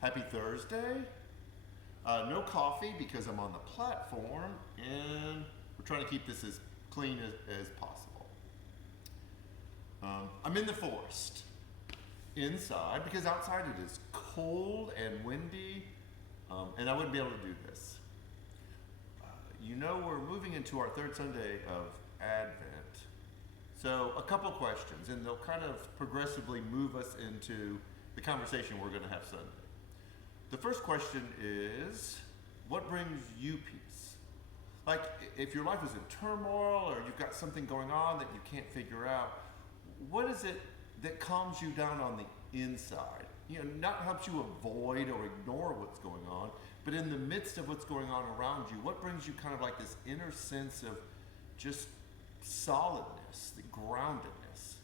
Happy Thursday. No coffee because I'm on the platform and we're trying to keep this as clean as possible. I'm in the forest, inside, because outside it is cold and windy, and I wouldn't be able to do this. We're moving into our third Sunday of Advent. So, a couple questions, and they'll kind of progressively move us into the conversation we're going to have Sunday. The first question is, what brings you peace? Like, if your life is in turmoil or you've got something going on that you can't figure out, what is it that calms you down on the inside? Not helps you avoid or ignore what's going on, but in the midst of what's going on around you, what brings you kind of like this inner sense of just solidness, the groundedness?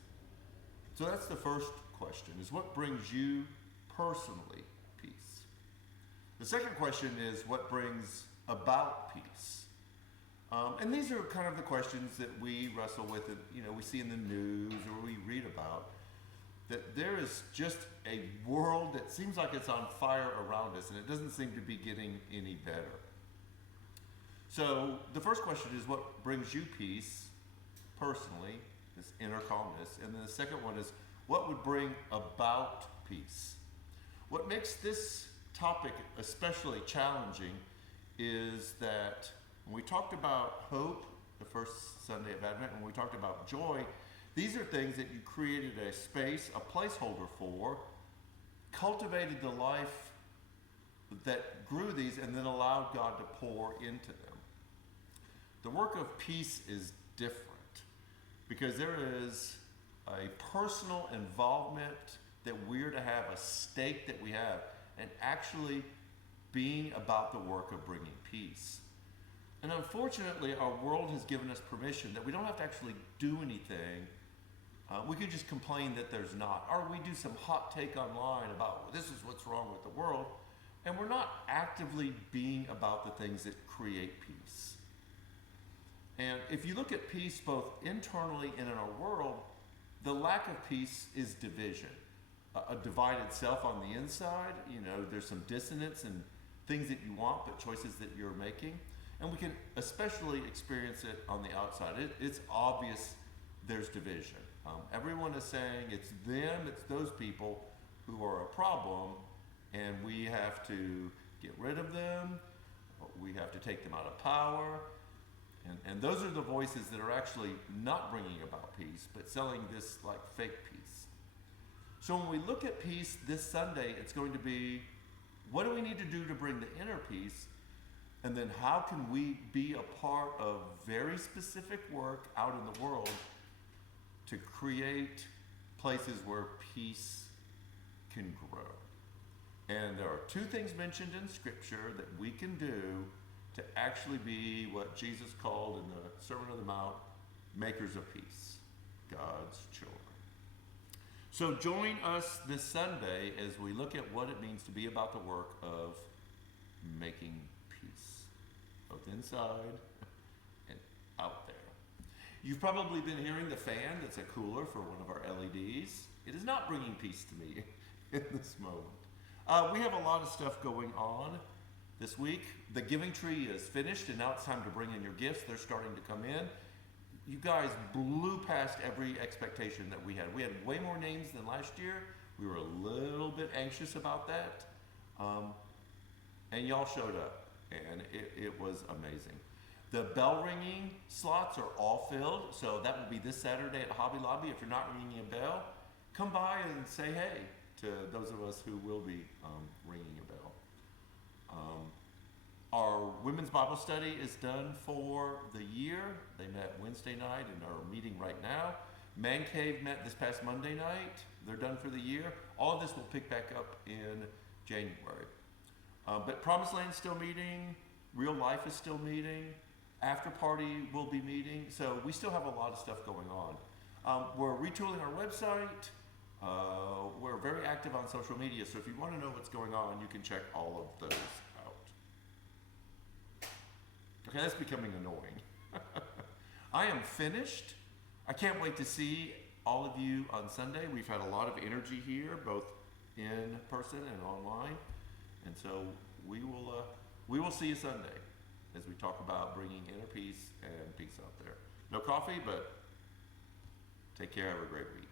So that's the first question, is what brings you personally peace? The second question is what brings about peace? And these are kind of the questions that we wrestle with, that we see in the news or we read about, that there is just a world that seems like it's on fire around us and it doesn't seem to be getting any better. So the first question is what brings you peace personally, this inner calmness, and then the second one is what would bring about peace? What makes this topic especially challenging is that when we talked about hope the first Sunday of Advent, and when we talked about joy, these are things that you created a space, a placeholder for, cultivated the life that grew these, and then allowed God to pour into them. The work of peace is different because there is a personal involvement that we're to have, a stake that we have, and actually being about the work of bringing peace. And unfortunately, our world has given us permission that we don't have to actually do anything. We could just complain that there's not. Or we do some hot take online about, well, this is what's wrong with the world. And we're not actively being about the things that create peace. And if you look at peace both internally and in our world, the lack of peace is division. A divided self on the inside, there's some dissonance and things that you want, but choices that you're making. And we can especially experience it on the outside. It's obvious there's division. Everyone is saying it's them, it's those people who are a problem, and we have to get rid of them, we have to take them out of power. And those are the voices that are actually not bringing about peace, but selling this like fake peace. So when we look at peace this Sunday, it's going to be, what do we need to do to bring the inner peace? And then how can we be a part of very specific work out in the world to create places where peace can grow? And there are two things mentioned in Scripture that we can do to actually be what Jesus called in the Sermon on the Mount, makers of peace, God's children. So join us this Sunday as we look at what it means to be about the work of making peace, both inside and out there. You've probably been hearing the fan that's a cooler for one of our LEDs. It is not bringing peace to me in this moment. We have a lot of stuff going on this week. The giving tree is finished, and now it's time to bring in your gifts. They're starting to come in. You guys blew past every expectation that we had. We had way more names than last year. We were a little bit anxious about that. And y'all showed up, and it was amazing. The bell ringing slots are all filled, so that will be this Saturday at Hobby Lobby. If you're not ringing a bell, come by and say hey to those of us who will be ringing a bell. Our women's Bible study is done for the year. They met Wednesday night and are meeting right now. Man Cave met this past Monday night. They're done for the year. All of this will pick back up in January. But Promised Land is still meeting. Real Life is still meeting. After Party will be meeting. So we still have a lot of stuff going on. We're retooling our website. We're very active on social media. So if you want to know what's going on, you can check all of those out. Okay, that's becoming annoying. I am finished. I can't wait to see all of you on Sunday. We've had a lot of energy here, both in person and online. And so we will see you Sunday as we talk about bringing inner peace and peace out there. No coffee, but take care. Have a great week.